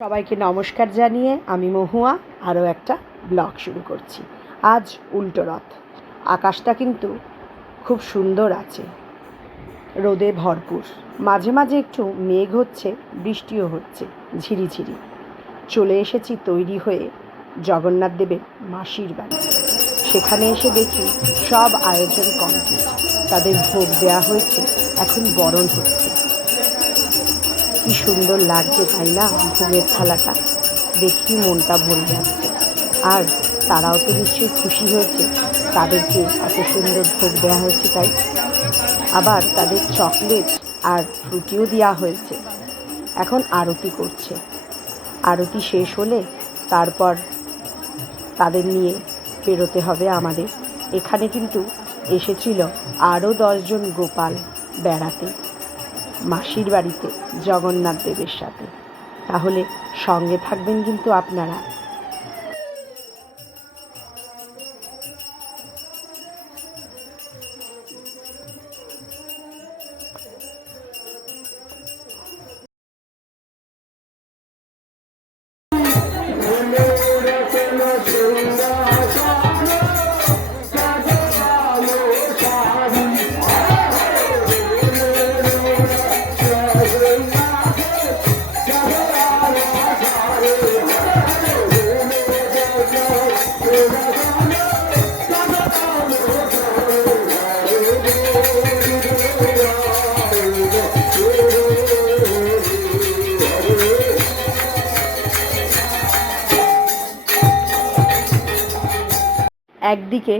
সবাইকে নমস্কার জানিয়ে আমি মহুয়া আরও একটা ব্লগ শুরু করছি। আজ উল্টো রথ। আকাশটা কিন্তু খুব সুন্দর আছে, রোদে ভরপুর, মাঝে মাঝে একটু মেঘ হচ্ছে, বৃষ্টিও হচ্ছে ঝিরিঝিরি। চলে এসেছি তৈরি হয়ে জগন্নাথ দেবের মাসির বাড়ি। সেখানে এসে দেখি সব আয়োজন কমপ্লিট, তাদের ভোগ দেওয়া হয়েছে, এখন বরণ হচ্ছে। কি সুন্দর লাগছে তাই না? ভোগের থালাটা দেখি মনটা ভরে যাচ্ছে। আর তারাও তো নিশ্চয়ই খুশি হয়েছে, তাদেরকে এত সুন্দর ভোগ দেওয়া হয়েছে তাই। আবার তাদের চকলেট আর ফ্রুটিও দেওয়া হয়েছে। এখন আরতি করছে। আরতি শেষ হলে তারপর তাদের নিয়ে বেরোতে হবে আমাদের। এখানে কিন্তু এসেছিল আরও 10 জন গোপাল বেড়াতে মাসির বাড়িতে জগন্নাথ দেবের সাথে। তাহলে সঙ্গে থাকবেন কিন্তু আপনারা। একদিকে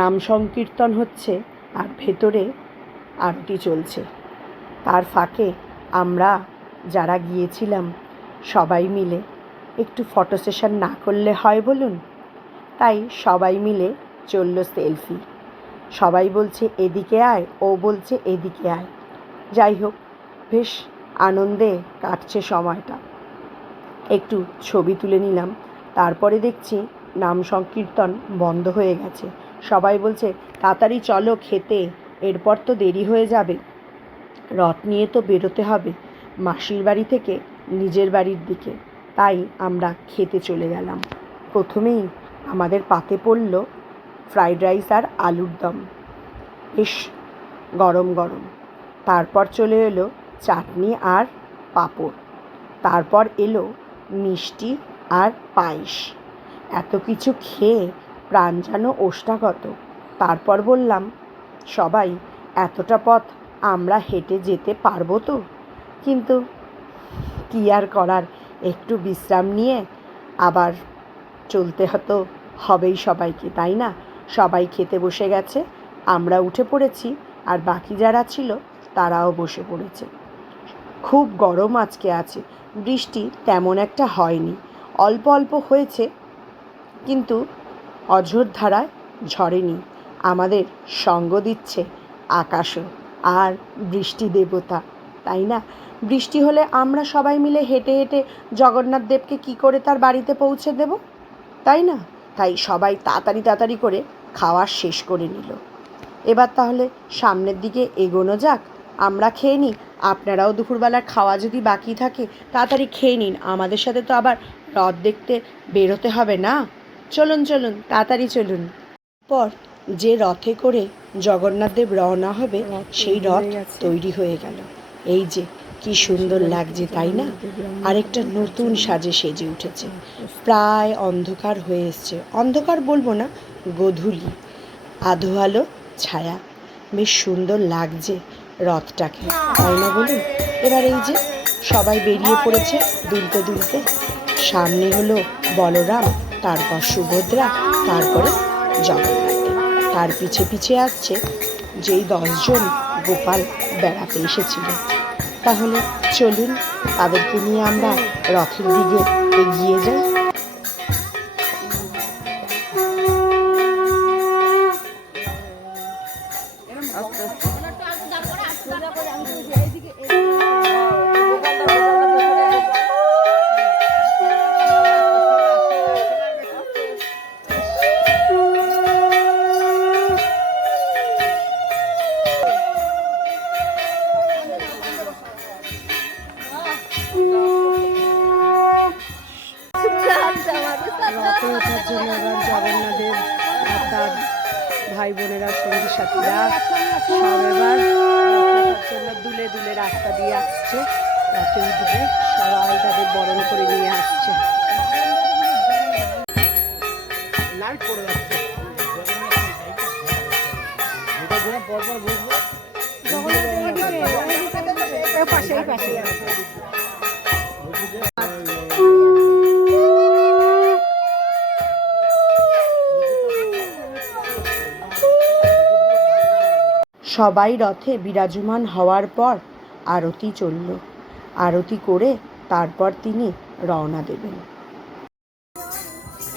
নাম সংকীর্তন হচ্ছে আর ভেতরে আরতি চলছে। তার ফাঁকে আমরা যারা গিয়েছিলাম সবাই মিলে একটু ফটো সেশন না করলে হয় বলুন? তাই সবাই মিলে চলল সেলফি। সবাই বলছে এদিকে আয়, ও বলছে এদিকে আয়। যাই হোক, বেশ আনন্দে কাটছে সময়টা। একটু ছবি তুলে নিলাম। তারপরে দেখছি নাম সংকীর্তন বন্ধ হয়ে গেছে। সবাই বলছে তাড়াতাড়ি চলো খেতে, এরপর তো দেরি হয়ে যাবে। রথ নিয়ে তো বেরোতে হবে মাসির বাড়ি থেকে নিজের বাড়ির দিকে। তাই আমরা খেতে চলে গেলাম। প্রথমেই আমাদের পাতে পড়ল ফ্রাইড রাইস আর আলুর দম, বেশ গরম গরম। তারপর চলে এলো চাটনি আর পাঁপড়। তারপর এলো মিষ্টি আর পায়েস। এত কিছু খেয়ে প্রাণ যেন ওষ্ঠাগত। তারপর বললাম, সবাই এতটা পথ আমরা হেঁটে যেতে পারবো তো? কিন্তু কী আর করার, একটু বিশ্রাম নিয়ে আবার চলতে হতো হবেই সবাইকে, তাই না? সবাই খেতে বসে গেছে, আমরা উঠে পড়েছি, আর বাকি যারা ছিল তারাও বসে পড়েছে। খুব গরম আজকে আছে, বৃষ্টি তেমন একটা হয়নি, অল্প অল্প হয়েছে, কিন্তু অঝোর ধারায় ঝরেনি। আমাদের সঙ্গ দিচ্ছে আকাশও আর বৃষ্টি দেবতা, তাই না? বৃষ্টি হলে আমরা সবাই মিলে হেঁটে হেঁটে জগন্নাথ দেবকে কী করে তার বাড়িতে পৌঁছে দেব, তাই না? তাই সবাই তাড়াতাড়ি তাড়াতাড়ি করে খাওয়া শেষ করে নিল। এবার তাহলে সামনের দিকে এগোনো যাক। আমরা খেয়ে নিই, আপনারাও দুপুরবেলার খাওয়া যদি বাকি থাকে তাড়াতাড়ি খেয়ে নিন। আমাদের সাথে তো আবার রথ দেখতে বেরোতে হবে না? চলুন চলুন, তাড়াতাড়ি চলুন। পর যে রথে করে জগন্নাথ দেব রওনা হবে সেই রথ তৈরি হয়ে গেল। এই যে কি সুন্দর লাগছে তাই না? আরেকটা নতুন সাজে সেজে উঠেছে। প্রায় অন্ধকার হয়ে এসছে, অন্ধকার বলবো না, গোধূলি, আধো আলো ছায়া। বেশ সুন্দর লাগছে রথটাকে, তাই না বলুন? এবার এই যে সবাই বেরিয়ে পড়েছে দুলতে দুলতে। সামনে হলো বলরাম, তারপর সুভদ্রা, তারপরে জগন্নাথ। তার পিছে পিছে আসছে যেই 10 জন গোপাল বেড়াতে এসেছিল। তাহলে চলুন তাদেরকে নিয়ে আমরা রথের দিকে এগিয়ে যাই। ভাই বোনেরা, সঙ্গী সাথীরা সব এবার রথযাত্রার জন্য দুলে দুলে রাস্তা দিয়ে আসছে। রথে উঠবে, সবাই তাদের বরণ করে নিয়ে আসছে। সবাই রথে বিরাজমান হওয়ার পর আরতি চলল। আরতি করে তারপর তিনি রওনা দেবেন।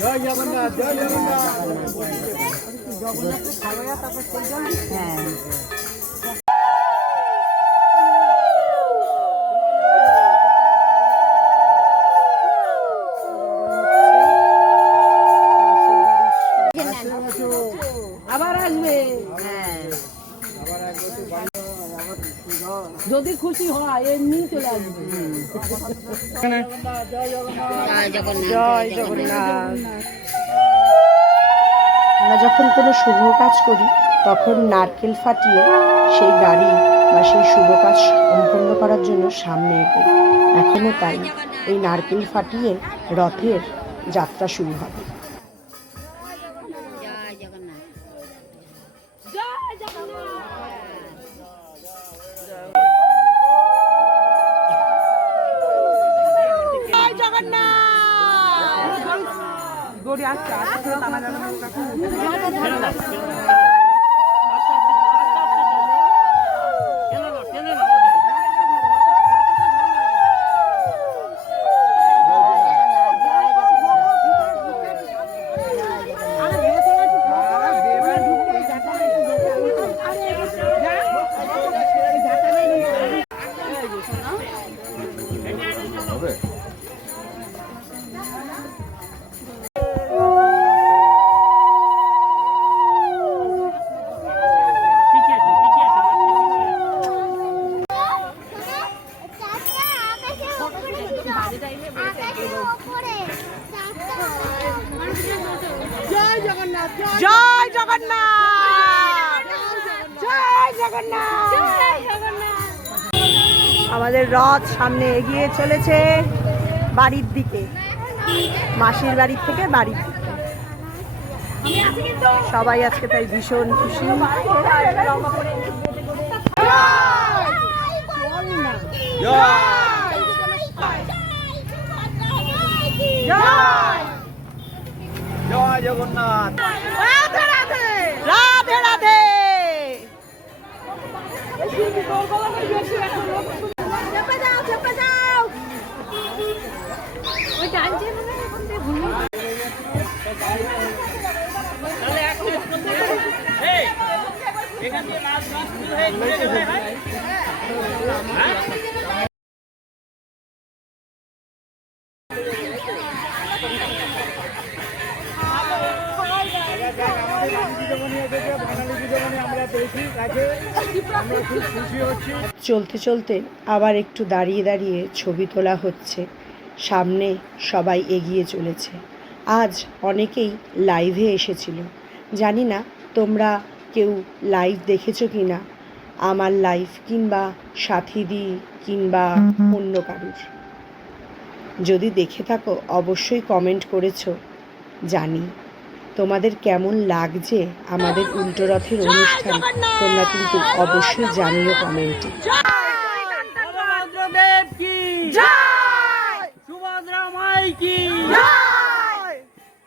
জয় জগন্নাথ, জয় জগন্নাথ। আবার আসবে, যদি খুশি হয় এমনি চলে আসবে। জয় জগন্নাথ। আমরা যখন কোনো শুভ কাজ করি তখন নারকেল ফাটিয়ে সেই গাড়ি বা সেই শুভ কাজ সম্পন্ন করার জন্য সামনে এগোই। এখনও তাই, এই নারকেল ফাটিয়ে রথের যাত্রা শুরু হবে। জয় জগন্নাথ, জয় জগন্নাথ, জয় জগন্নাথ। আমাদের রথ সামনে এগিয়ে চলেছে বাড়ির দিকে, মাসির বাড়ির থেকে বাড়ির দিকে। সবাই আজকে তাই ভীষণ খুশি। জয় জগন্নাথ, রাধে রাধে, রাধে রাধে। চলতে চলতে আবার একটু দাঁড়িয়ে দাঁড়িয়ে ছবি তোলা হচ্ছে। সামনে সবাই এগিয়ে চলেছে। আজ অনেকেই লাইভে এসেছিল। জানি না তোমরা কেউ লাইভ দেখেছো কি না, আমার লাইভ কিংবা সাথীদি কিংবা অন্য কারুর। যদি দেখে থাকো অবশ্যই কমেন্ট করেছো, জানি তোমাদের কেমন লাগছে আমাদের উল্টো রথের অনুষ্ঠান। তোমরা কিন্তু অবশ্যই জানিও কমেন্টে। সুভদ্রা মাই কি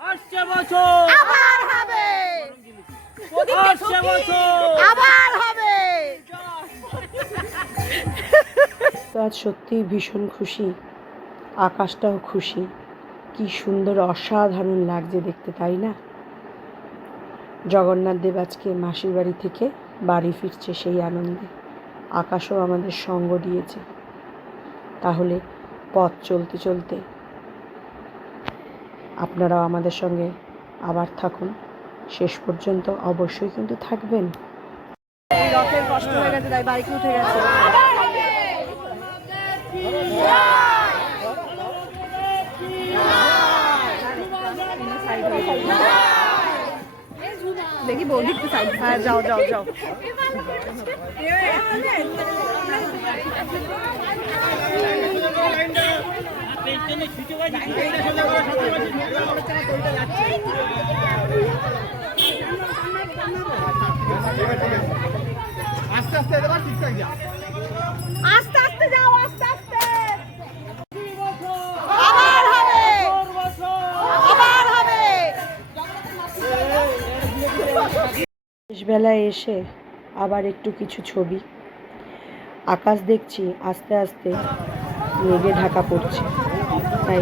আসছে বছর, আবার হবে, আসছে বছর, আবার হবে। তো আজ সত্যিই ভীষণ খুশি, আকাশটাও খুশি। কি সুন্দর, অসাধারণ লাগছে দেখতে, তাই না? জগন্নাথ দেব আজকে মাসির বাড়ি থেকে বাড়ি ফিরছে সেই আনন্দে। আকাশও আমাদের সঙ্গ দিয়েছে। তাহলে পথ চলতে চলতে আপনারাও আমাদের সঙ্গে আবার থাকুন, শেষ পর্যন্ত অবশ্যই কিন্তু থাকবেন। এই রথের কষ্ট হয়ে গেছে, তাই বাইকে উঠে গেছে। দেখি বৌদি একটু সাইড। হ্যাঁ যাও যাও যাও। আস্তে আস্তে এবার ঠিকঠাক যা। আস্তে আস্তে যাও, আস্তে আস্তে। আবার হবে, আবার হবে। শেষবেলায় এসে আবার একটু কিছু ছবি। আকাশ দেখছি আস্তে আস্তে মেঘে ঢাকা পড়ছে, তাই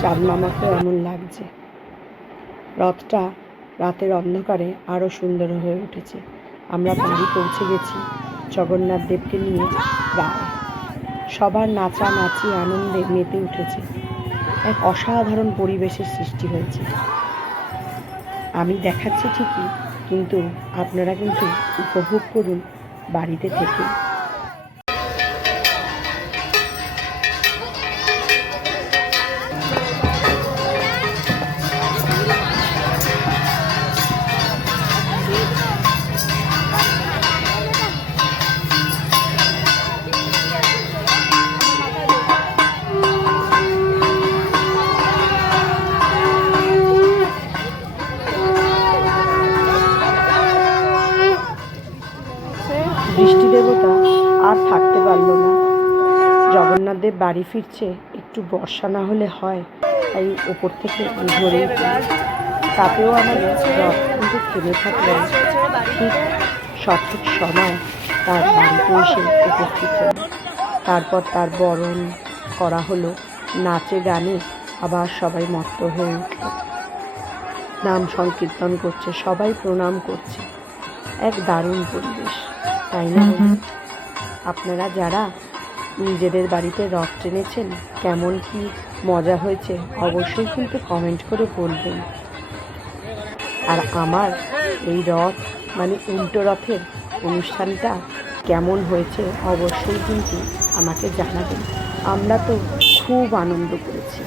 চাঁদ মামাকেও এমন লাগছে। রথটা রাতের অন্ধকারে আরও সুন্দর হয়ে উঠেছে। আমরা বাড়ি পৌঁছে গেছি জগন্নাথ দেবকে নিয়ে প্রায়। সবার নাচানাচি আনন্দে মেতে উঠেছে, এক অসাধারণ পরিবেশের সৃষ্টি হয়েছে। আমি দেখাচ্ছি ঠিকই, কিন্তু আপনারা কিন্তু উপভোগ করুন বাড়িতে থেকে। বৃষ্টি দেবতা আর থাকতে পারল না। জগন্নাথ দেব বাড়ি ফিরছে, একটু বর্ষা না হলে হয়, তাই ওপর থেকে ঝরে তাতেও আমাদের রথ কিন্তু থেমে থাকলো। ঠিক সঠিক সময় তার বাড়িতে এসে উপস্থিত হল। তারপর তার বরণ করা হলো, নাচে গানে আবার সবাই মত্ত হয়ে উঠল। নাম সংকীর্তন করছে, সবাই প্রণাম করছে। এক দারুণ পরিবেশ, তাই না? আপনারা যারা নিজেদের বাড়িতে রথ টেনেছেন, কেমন কি মজা হয়েছে অবশ্যই কিন্তু কমেন্ট করে বলবেন। আর আমার এই রথ মানে উল্টো রথের অনুষ্ঠানটা কেমন হয়েছে অবশ্যই কিন্তু আমাকে জানাবেন। আমরা তো খুব আনন্দ করেছি।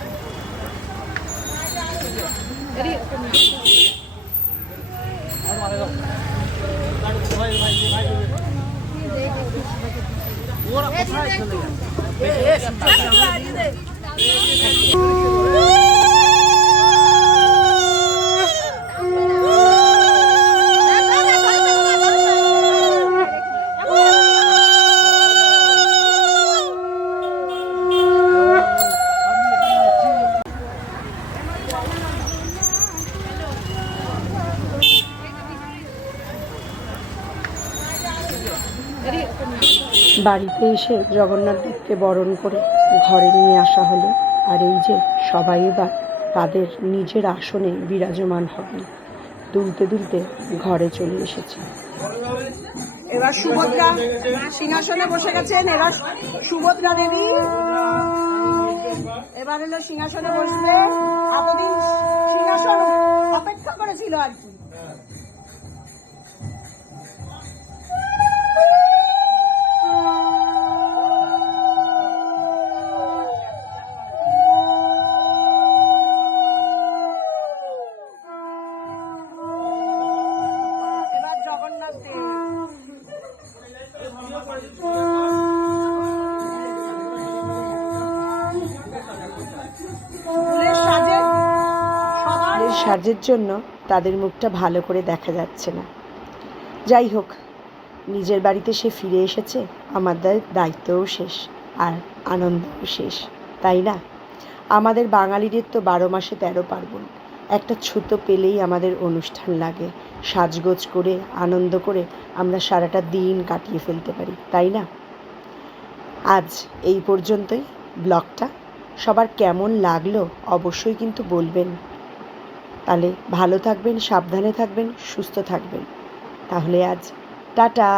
বাড়িতে এসে জগন্নাথ দেবকে বরণ করে ঘরে নিয়ে আসা হলো। আর এই যে সবাই এবার তাদের নিজের আসনে বিরাজমান হবেন, দুলতে দুলতে ঘরে চলে এসেছে। এবার সুভদ্রা সিংহাসনে বসে গেছেন। এবার সুভদ্রা দেবী এবার হলো সিংহাসনে বসবে। এতদিন সিংহাসন অপেক্ষা করেছিল আর কি। সাজের জন্য তাদের মুখটা ভালো করে দেখা যাচ্ছে না। যাই হোক, নিজের বাড়িতে সে ফিরে এসেছে, আমাদের দায়িত্বও শেষ আর আনন্দও শেষ, তাই না? আমাদের বাঙালিদের তো 12 মাসে 13 পার্বণ। একটা ছুতো পেলেই আমাদের অনুষ্ঠান লাগে, সাজগোজ করে আনন্দ করে আমরা সারাটা দিন কাটিয়ে ফেলতে পারি, তাই না? আজ এই পর্যন্তই ব্লগটা। সবার কেমন লাগলো অবশ্যই কিন্তু বলবেন। তাহলে ভালো থাকবেন, সাবধানে থাকবেন, সুস্থ থাকবেন। তাহলে আজ টাটা।